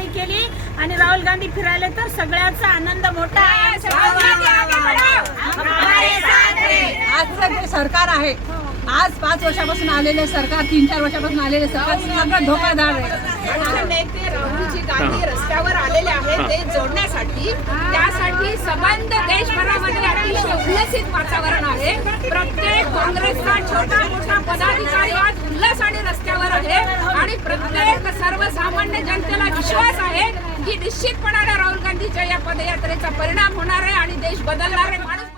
दिवाळी केली आणि राहुल गांधी फिरायले तर सगळ्याचा आनंद मोठा आहे. आजचं जे सरकार आहे. आज पाच वर्षापासून आलेले सरकार तीन चार वर्षापासून आलेले सरकार सगळं धोकादार आहे. आमचे नेते राहुलजी गांधी रस्त्यावर आलेले आहेत ते जोडण्यासाठी. त्यासाठी संबंध देशभरामध्ये अतिशय उल्लसित वातावरण आहे. प्रत्येक काँग्रेसचा छोटा मोठा पदाधिकारी आज उल्हास आणि रस्त्यावर आहे आणि प्रत्येक सर्वसामान्य जनतेला विश्वास आहे की निश्चितपणाने राहुल गांधीच्या या पदयात्रेचा परिणाम होणार आहे आणि देश बदलणार आहे. माणूस